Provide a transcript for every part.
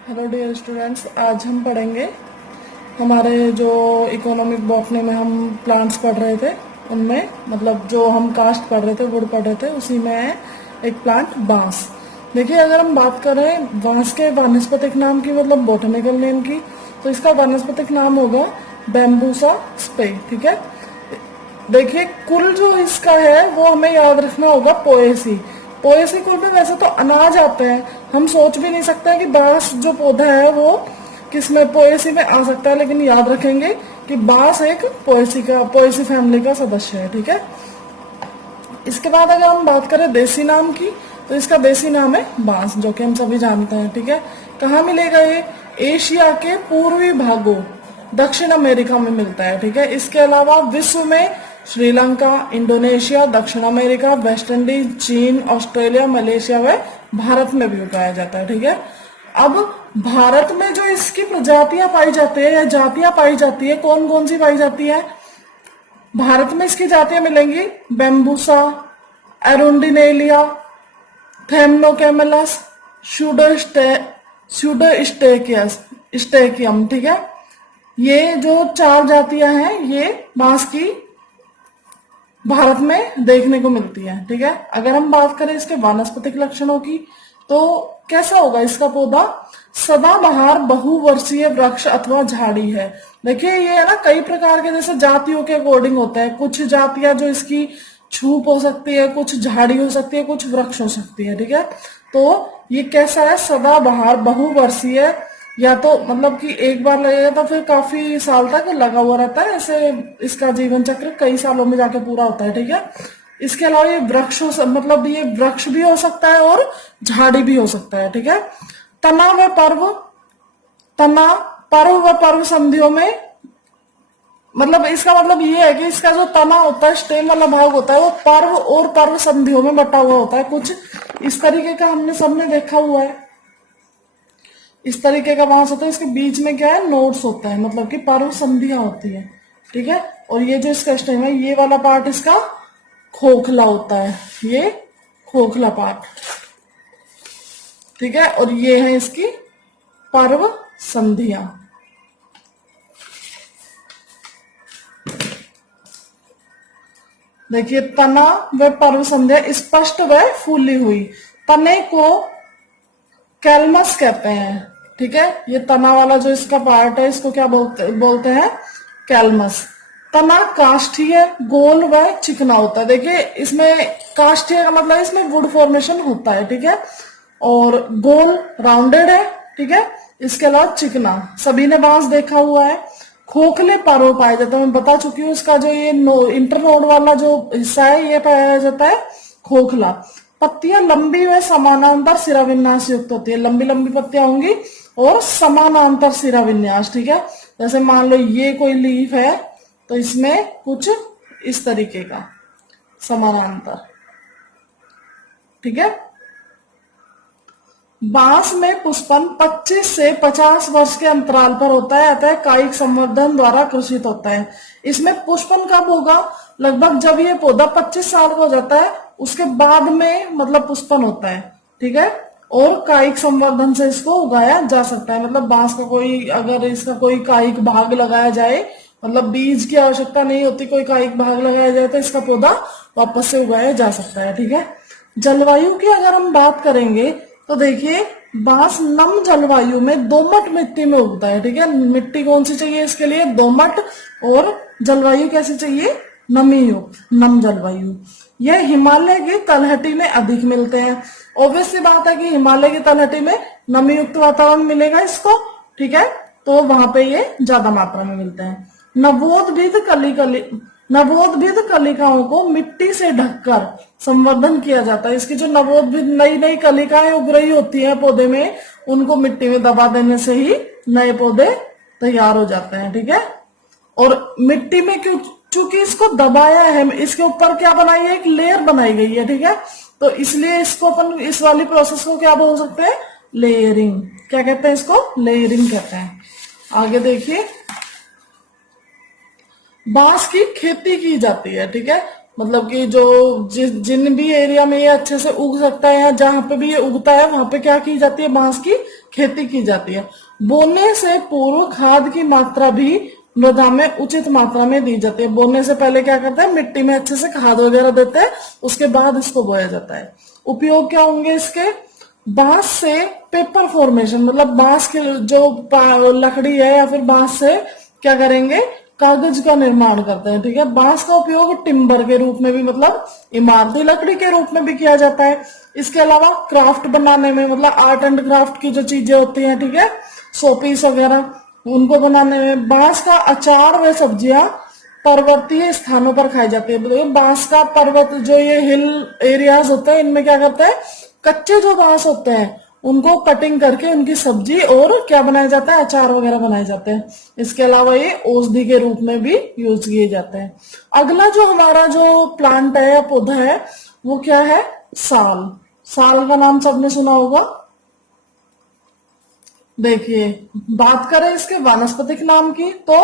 Hello dear students, आज हम पढ़ेंगे हमारे जो इकोनॉमिक बॉटनी में हम प्लांट्स पढ़ रहे थे उनमें, मतलब जो हम कास्ट पढ़ रहे थे, वुड पढ़ रहे थे, उसी में है एक प्लांट बांस। देखिए, अगर हम बात करें बांस के वानस्पतिक नाम की, मतलब बोटनिकल नेम की, तो इसका वानस्पतिक नाम होगा बैम्बूसा स्पे। ठीक है, देखिए कुल जो इसका है वो हमें याद रखना होगा पोएसी। पोएसी कुल में वैसे तो अनाज आते हैं, हम सोच भी नहीं सकते कि बांस जो पौधा है वो किसमें पोएसी में आ सकता है, लेकिन याद रखेंगे कि बांस एक पोएसी फैमिली का सदस्य है। ठीक है, इसके बाद अगर हम बात करें देसी नाम की, तो इसका देसी नाम है बांस, जो कि हम सभी जानते हैं। ठीक है, कहाँ मिलेगा ये? एशिया के पूर्वी भागों, दक्षिण अमेरिका में मिलता है। ठीक है, इसके अलावा विश्व में श्रीलंका, इंडोनेशिया, दक्षिण अमेरिका, वेस्ट इंडीज, चीन, ऑस्ट्रेलिया, मलेशिया व भारत में भी उगाया जाता है। ठीक है, अब भारत में जो इसकी प्रजातियां पाई जाती है या जातियां पाई जाती है, कौन कौन सी पाई जाती है? भारत में इसकी जातियां मिलेंगी बैम्बूसा, एरोंडिनेलिया, थेमनोकेमेलस, स्टेकियम। ठीक है, ये जो चार जातियां हैं ये बांस की भारत में देखने को मिलती है। ठीक है, अगर हम बात करें इसके वानस्पतिक लक्षणों की, तो कैसा होगा इसका पौधा? सदाबहार बहुवर्षीय वृक्ष अथवा झाड़ी है। देखिए, ये है ना कई प्रकार के, जैसे जातियों के अकॉर्डिंग होता है। कुछ जातियां जो इसकी छूप हो सकती है, कुछ झाड़ी हो सकती है, कुछ वृक्ष हो सकती है। ठीक है, तो ये कैसा है? सदाबहार बहुवर्षीय, या तो मतलब कि एक बार लगेगा तो फिर काफी साल तक लगा हुआ रहता है, ऐसे इसका जीवन चक्र कई सालों में जाके पूरा होता है। ठीक है, इसके अलावा ये मतलब ये वृक्ष भी हो सकता है और झाड़ी भी हो सकता है। ठीक है, तना व पर्व, तना पर्व व पर्व संधियों में, मतलब इसका मतलब ये है कि इसका जो तना होता है, स्टेम वाला भाग होता है, वो पर्व और पर्व संधियों में बटा हुआ होता है। कुछ इस तरीके का हमने सबने देखा हुआ है, इस तरीके का बांस होता है। इसके बीच में क्या है? नोड्स होता है, मतलब कि पर्व संधियां होती है। ठीक है, और ये जो इसका स्टेम है, ये वाला पार्ट इसका खोखला होता है, ये खोखला पार्ट। ठीक है, और ये है इसकी पर्व संधियां। देखिए, तना व पर्व संध्या स्पष्ट व फूली हुई। तने को कैलमस कहते हैं। ठीक है, ये तना वाला जो इसका पार्ट है, इसको क्या बोलते हैं? कैलमस। तना काष्ठीय, गोल व चिकना होता है। देखिए, इसमें काष्ठीय का मतलब इसमें वुड फॉर्मेशन होता है। ठीक है, और गोल राउंडेड है। ठीक है, इसके अलावा चिकना, सभी ने बांस देखा हुआ है। खोखले पर्व पाए जाते हैं, मैं बता चुकी हूँ। इसका जो ये इंटरनोड वाला जो हिस्सा है, ये पाया जाता है खोखला। पत्तियां लंबी व समानांतर सिरा विन्यास युक्त होती है, लंबी लंबी पत्तियां होंगी और समानांतर सिरा विन्यास। ठीक है, जैसे मान लो ये कोई लीफ है, तो इसमें कुछ इस तरीके का समानांतर। ठीक है, बांस में पुष्पन 25 से 50 वर्ष के अंतराल पर होता है, अतः कायिक संवर्धन द्वारा कृषित होता है। इसमें पुष्पन कब होगा? लगभग जब ये पौधा 25 साल का हो जाता है, उसके बाद में मतलब पुष्पन होता है। ठीक है, और कायिक संवर्धन से इसको उगाया जा सकता है। मतलब बांस का कोई, अगर इसका कोई कायिक भाग लगाया जाए, मतलब बीज की आवश्यकता नहीं होती, कोई कायिक भाग लगाया जाए तो इसका पौधा वापस से उगाया जा सकता है। ठीक है, जलवायु की अगर हम बात करेंगे, तो देखिए बांस नम जलवायु में दोमट मिट्टी में उगता है। ठीक है, मिट्टी कौन सी चाहिए इसके लिए? दोमट। और जलवायु कैसी चाहिए? नमी युक्त, नम जलवायु। यह हिमालय की तलहटी में अधिक मिलते हैं। ऑब्वियसली बात है कि हिमालय की तलहटी में नमी युक्त वातावरण मिलेगा इसको। ठीक है, तो वहां पे ये ज्यादा मात्रा में मिलते हैं। नवोद्भिद कलिकाओं को मिट्टी से ढककर संवर्धन किया जाता है। इसकी जो नवोद्भिद नई नई कलिकाएं उग रही होती हैं पौधे में, उनको मिट्टी में दबा देने से ही नए पौधे तैयार हो जाते हैं। ठीक है, और मिट्टी में क्यों? चूंकि इसको दबाया है, इसके ऊपर क्या बनाई है? एक लेयर बनाई गई है। ठीक है, तो इसलिए इसको अपन इस वाली प्रोसेस को क्या बोल सकते हैं? लेयरिंग। क्या कहते हैं इसको? लेयरिंग कहते हैं। आगे देखिए, बांस की खेती की जाती है। ठीक है, मतलब कि जो जिन भी एरिया में ये अच्छे से उग सकता है या जहां पे भी ये उगता है वहां पे क्या की जाती है, बांस की खेती की जाती है। बोने से पूर्व खाद की मात्रा भी मृदा में उचित मात्रा में दी जाती है। बोने से पहले क्या करते हैं, मिट्टी में अच्छे से खाद वगैरह देते हैं, उसके बाद इसको बोया जाता है। उपयोग क्या होंगे इसके, बांस से पेपर फॉर्मेशन, मतलब बांस के जो लकड़ी है या फिर बांस से क्या करेंगे, कागज का निर्माण करते हैं। ठीक है, बांस का उपयोग टिम्बर के रूप में भी, मतलब इमारती लकड़ी के रूप में भी किया जाता है। इसके अलावा क्राफ्ट बनाने में, मतलब आर्ट एंड क्राफ्ट की जो चीजें होती हैं, ठीक है, शोपीस वगैरह, उनको बनाने में। बांस का अचार व सब्जियां पर्वतीय स्थानों पर खाई जाती है। बांस का पर्वत, जो ये हिल एरियाज होते हैं, इनमें क्या करते हैं, कच्चे जो बांस होते हैं उनको कटिंग करके उनकी सब्जी और क्या बनाया जाता है, अचार वगैरह बनाए जाते हैं। इसके अलावा ये औषधि के रूप में भी यूज किए जाते हैं। अगला जो हमारा जो प्लांट है या पौधा है वो क्या है, साल। साल का नाम सबने सुना होगा। देखिए, बात करें इसके वानस्पतिक नाम की तो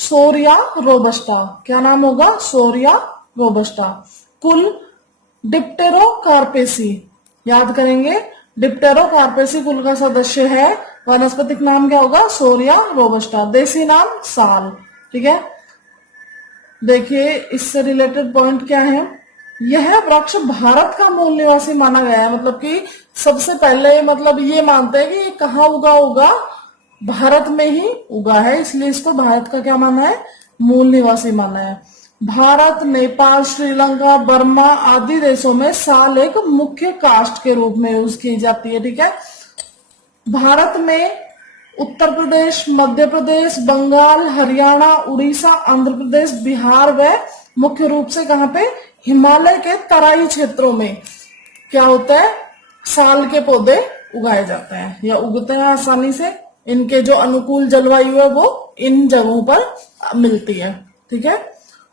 सोरिया रोबस्टा। क्या नाम होगा, सोरिया रोबस्टा। कुल डिप्टेरोकार्पेसी, याद करेंगे, डिप्टेरोकार्पेसी कुल का सदस्य है। वानस्पतिक नाम क्या होगा, सोरिया रोबस्टा। देसी नाम साल। ठीक है, देखिए इससे रिलेटेड पॉइंट क्या है, यह वृक्ष भारत का मूल निवासी माना गया है। मतलब कि सबसे पहले मतलब ये मानते हैं कि ये कहाँ उगा होगा, भारत में ही उगा है, इसलिए इसको भारत का क्या माना है, मूल निवासी माना है। भारत, नेपाल, श्रीलंका, बर्मा आदि देशों में साल एक मुख्य काष्ठ के रूप में यूज की जाती है। ठीक है, भारत में उत्तर प्रदेश, मध्य प्रदेश, बंगाल, हरियाणा, उड़ीसा, आंध्र प्रदेश, बिहार व मुख्य रूप से कहां पे, हिमालय के तराई क्षेत्रों में क्या होता है, साल के पौधे उगाए जाते हैं या उगते हैं आसानी से। इनके जो अनुकूल जलवायु है वो इन जगहों पर मिलती है। ठीक है,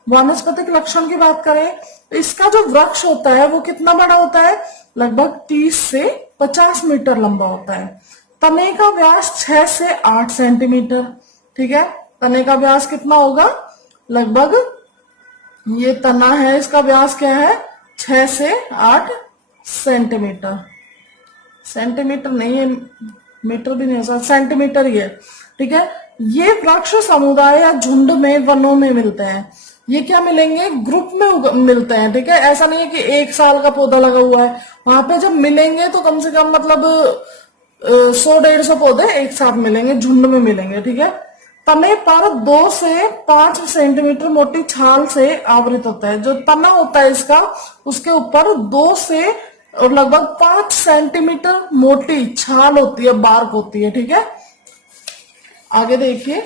वानस्पतिक लक्षण की बात करें तो इसका जो वृक्ष होता है वो कितना बड़ा होता है, लगभग 30 से 50 मीटर लंबा होता है। तने का व्यास 6 से 8 सेंटीमीटर। ठीक है, तने का व्यास कितना होगा, लगभग ये तना है, इसका व्यास क्या है, 6 से 8 सेंटीमीटर। सेंटीमीटर नहीं है, मीटर भी नहीं हो सकता, सेंटीमीटर ही है। ठीक है, ये वृक्ष समुदाय या झुंड में, वनों में मिलते हैं। ये क्या मिलेंगे, ग्रुप में मिलते हैं। ठीक है, ऐसा नहीं है कि 1 साल का पौधा लगा हुआ है, वहां पे जब मिलेंगे तो कम से कम मतलब 100-150 पौधे एक साथ मिलेंगे, झुंड में मिलेंगे। ठीक है, तने पर 2 से 5 सेंटीमीटर मोटी छाल से आवृत होता है। जो तना होता है इसका, उसके ऊपर 2 से और लगभग 5 सेंटीमीटर मोटी छाल होती है, बार्क होती है। ठीक है, आगे देखिए,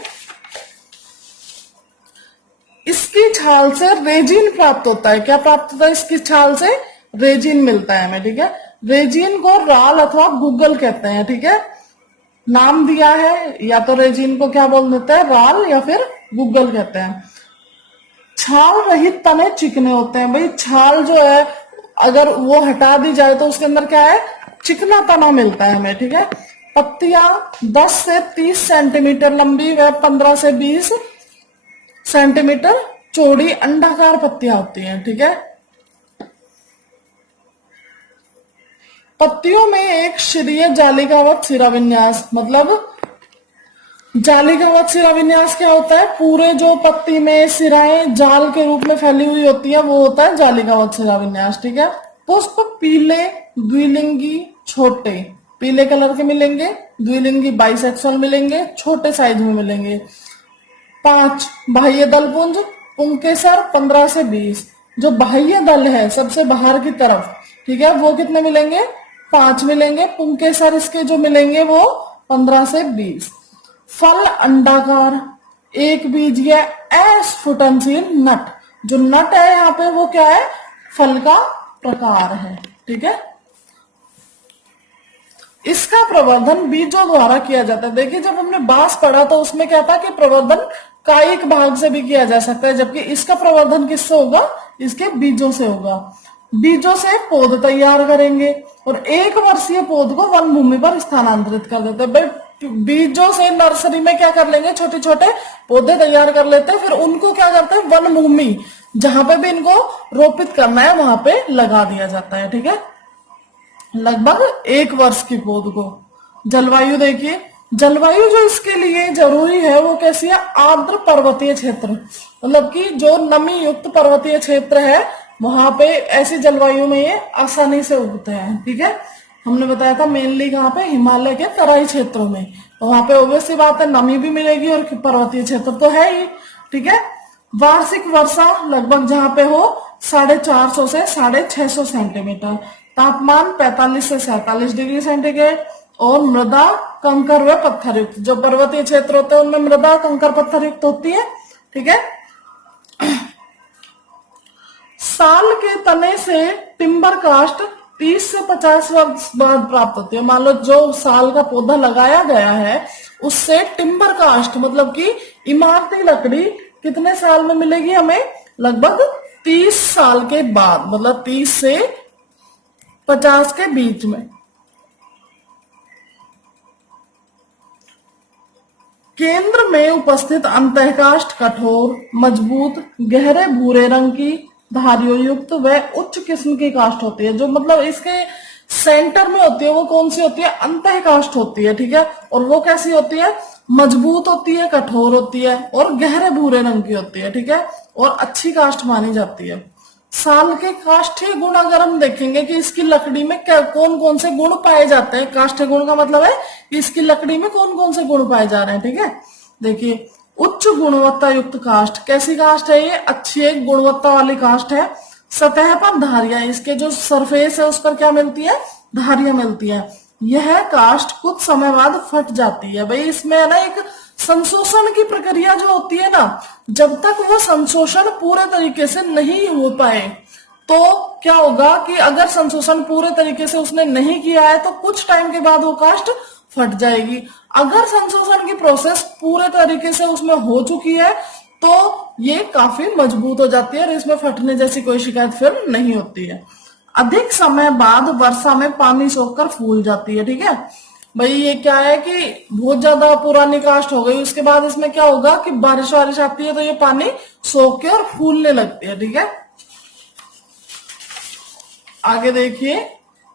इसकी छाल से रेजिन प्राप्त होता है। क्या प्राप्त होता है इसकी छाल से, रेजिन मिलता है हमें। ठीक है, रेजिन को राल अथवा गूगल कहते हैं। ठीक है, नाम दिया है, या तो रेजिन को क्या बोल देते हैं, राल, या फिर गूगल कहते हैं। छाल रहित तने चिकने होते हैं। भाई छाल जो है अगर वो हटा दी जाए तो उसके अंदर क्या है, चिकना तना मिलता है हमें। ठीक है, पत्तियां 10 से 30 सेंटीमीटर लंबी व 15 से 20 सेंटीमीटर चौड़ी अंडाकार पत्तियां होती हैं। ठीक है, पत्तियों में एक क्षीरीय जालिकावत सिरा विन्यास, मतलब जालिकावत सिरा विन्यास क्या होता है, पूरे जो पत्ती में सिराएं जाल के रूप में फैली हुई होती है वो होता है जालिकावत सिरा विन्यास। ठीक है, पुष्प पीले, द्विलिंगी, छोटे, पीले कलर के मिलेंगे, द्विलिंगी बाइसेक्सुअल मिलेंगे, छोटे साइज में मिलेंगे। 5 बाह्य दल पुंज, पुंकेसर 15 से 20। जो बाह्य दल है सबसे बाहर की तरफ, ठीक है, वो कितने मिलेंगे, 5 मिलेंगे। पुंकेसर इसके जो मिलेंगे वो 15 से 20। फल अंडाकार, एक बीजीय अस्फुटनशील नट। जो नट है यहाँ पे वो क्या है, फल का प्रकार है। ठीक है, इसका प्रवर्धन बीजों द्वारा किया जाता है। देखिए जब हमने बांस पढ़ा तो उसमें क्या था कि प्रवर्धन कायिक भाग से भी किया जा सकता है, जबकि इसका प्रवर्धन किससे होगा, इसके बीजों से होगा। बीजों से पौध तैयार करेंगे और 1 वर्षीय पौध को वन भूमि पर स्थानांतरित कर देते हैं। भाई बीजों से नर्सरी में क्या कर लेंगे, छोटे छोटे पौधे तैयार कर लेते हैं, फिर उनको क्या करते हैं, वन भूमि जहां पे भी इनको रोपित करना है वहां पे लगा दिया जाता है। ठीक है, लगभग 1 वर्ष की पौध को। जलवायु देखिए, जलवायु जो इसके लिए जरूरी है वो कैसी है, आर्द्र पर्वतीय क्षेत्र, मतलब कि जो नमी युक्त पर्वतीय क्षेत्र है वहां पे ऐसी जलवायु में ये आसानी से उगते हैं। ठीक है, हमने बताया था मेनली कहाँ पे, हिमालय के तराई क्षेत्रों में, तो वहां पे ऑब्वियस सी बात है नमी भी मिलेगी और पर्वतीय क्षेत्र तो है ही। ठीक है, वार्षिक वर्षा लगभग जहां पे हो 450 से 650 सेंटीमीटर, तापमान 45 से 47 डिग्री सेंटीग्रेड, और मृदा कंकर व पत्थर युक्त, जो पर्वतीय क्षेत्र होते हैं उनमें मृदा कंकर पत्थर युक्त होती है। ठीक है, साल के तने से टिम्बर कास्ट 30 से 50 वर्ष बाद प्राप्त होती है। मान लो जो साल का पौधा लगाया गया है उससे टिम्बर कास्ट मतलब कि इमारती लकड़ी कितने साल में मिलेगी हमें, लगभग 30 साल के बाद, मतलब 30 से 50 के बीच में। केंद्र में उपस्थित अंतःकाष्ठ कठोर, मजबूत, गहरे भूरे रंग की धारियों युक्त व उच्च किस्म की काष्ठ होती है। जो मतलब इसके सेंटर में होती है वो कौन सी होती है, अंतःकाष्ठ होती है। ठीक है, और वो कैसी होती है, मजबूत होती है, कठोर होती है और गहरे भूरे रंग की होती है। ठीक है, और अच्छी काष्ठ मानी जाती है। साल के काष्ठीय गुण अगर हम देखेंगे कि इसकी लकड़ी में क्या कौन कौन से गुण पाए जाते हैं, काष्ठीय गुण का मतलब है कि इसकी लकड़ी में कौन कौन से गुण पाए जा रहे हैं। ठीक है, देखिए, उच्च गुणवत्ता युक्त काष्ठ, कैसी काष्ठ है ये, अच्छी एक गुणवत्ता वाली काष्ठ है। सतह पर धारियां, इसके जो सरफेस है उस पर क्या मिलती है, धारियां मिलती है। यह काष्ठ कुछ समय बाद फट जाती है। भाई इसमें है ना एक संशोषण की प्रक्रिया जो होती है ना, जब तक वो संशोषण पूरे तरीके से नहीं हो पाए तो क्या होगा कि अगर संशोषण पूरे तरीके से उसने नहीं किया है तो कुछ टाइम के बाद वो काष्ठ फट जाएगी। अगर संशोधन की प्रोसेस पूरे तरीके से उसमें हो चुकी है तो ये काफी मजबूत हो जाती है और इसमें फटने जैसी कोई शिकायत फिर नहीं होती है। अधिक समय बाद वर्षा में पानी सोखकर फूल जाती है। ठीक है भाई, ये क्या है कि बहुत ज्यादा पुरानी कास्ट हो गई, उसके बाद इसमें क्या होगा कि बारिश वारिश आती है तो ये पानी सोख के और फूलने लगती है। ठीक है, आगे देखिए,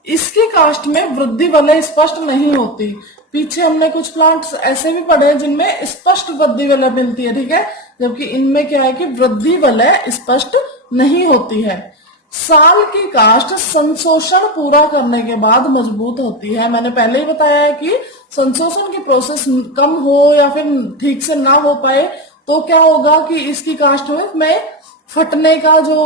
इसकी कास्ट में वृद्धि वलय स्पष्ट नहीं होती। पीछे हमने कुछ प्लांट्स ऐसे भी पढ़े हैं जिनमें स्पष्ट वृद्धि वलय मिलती है। ठीक है, जबकि इनमें क्या है कि वृद्धि वलय स्पष्ट नहीं होती है। साल की कास्ट संशोषण पूरा करने के बाद मजबूत होती है। मैंने पहले ही बताया है कि संशोषण की प्रोसेस कम हो या फिर ठीक से ना हो पाए तो क्या होगा कि इसकी कास्ट में फटने का जो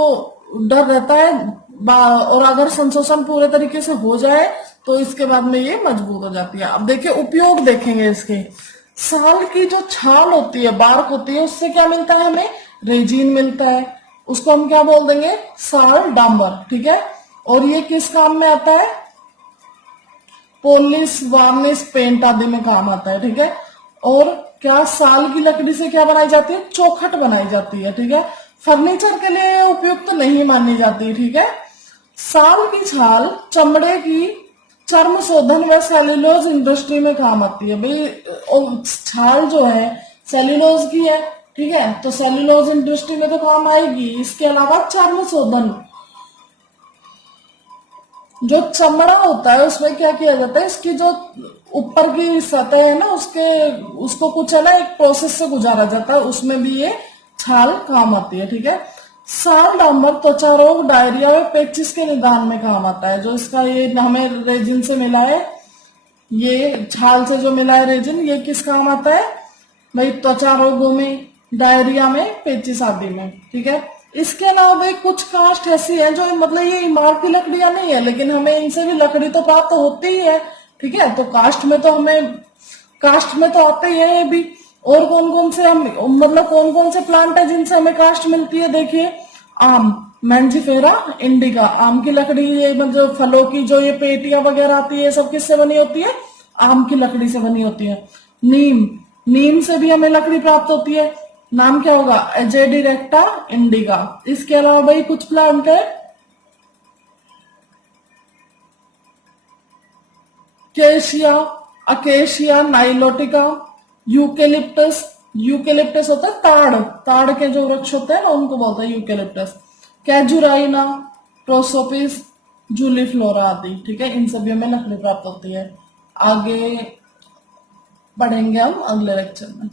डर रहता है, और अगर संशोषण पूरे तरीके से हो जाए तो इसके बाद में ये मजबूत हो जाती है। अब देखिए उपयोग देखेंगे इसके। साल की जो छाल होती है, बार्क होती है, उससे क्या मिलता है हमें, रेजिन मिलता है। उसको हम क्या बोल देंगे, साल डांबर। ठीक है, और ये किस काम में आता है, पॉलिश, वार्निश, पेंट आदि में काम आता है। ठीक है, और क्या साल की लकड़ी से क्या बनाई जाती है, चौखट बनाई जाती है। ठीक है, फर्नीचर के लिए उपयुक्त तो नहीं मानी जाती। ठीक है, साल की छाल चमड़े की चर्म शोधन व सेल्यूलोज इंडस्ट्री में काम आती है। भाई छाल जो है सेल्यूलोज की है, ठीक है, तो सेल्यूलोज इंडस्ट्री में तो काम आएगी। इसके अलावा चर्म शोधन, जो चमड़ा होता है उसमें क्या किया जाता है, इसकी जो ऊपर की सतह है ना उसको कुछ है ना एक प्रोसेस से गुजारा जाता है, उसमें भी ये छाल काम आती है। ठीक है, साल डांबर त्वचा रोग, डायरिया व पेचिस के निदान में काम आता है। जो इसका ये हमें रेजिन से मिला है, ये छाल से जो मिला है रेजिन, ये किस काम आता है भाई, त्वचा रोगों में, डायरिया में, पेचिस आदि में। ठीक है, इसके अलावा भाई कुछ कास्ट ऐसी है जो मतलब ये इमारती लकड़ियां नहीं है लेकिन हमें इनसे भी लकड़ी तो प्राप्त होती ही है। ठीक है, तो कास्ट में तो आते ही है ये भी। और कौन कौन से हम मतलब कौन कौन से प्लांट है जिनसे हमें कास्ट मिलती है, देखिए, आम, मैंजिफेरा इंडिका, आम की लकड़ी, ये मतलब फलों की जो ये पेटियां वगैरह आती है सब किससे बनी होती है, आम की लकड़ी से बनी होती है। नीम से भी हमें लकड़ी प्राप्त होती है, नाम क्या होगा, एजेडिरेक्टा इंडिका। इसके अलावा भाई कुछ प्लांट है, केशिया, अकेशिया नाइलोटिका, यूकेलिप्टस, यूकेलिप्टस होता है ताड़, ताड़ के जो वृक्ष होते हैं ना उनको बोलते हैं यूकेलिप्टस, कैजुराइना, प्रोसोपिस, जूलीफ्लोरा आदि। ठीक है, इन सभी में लकड़ी प्राप्त होती है। आगे बढ़ेंगे हम अगले लेक्चर में।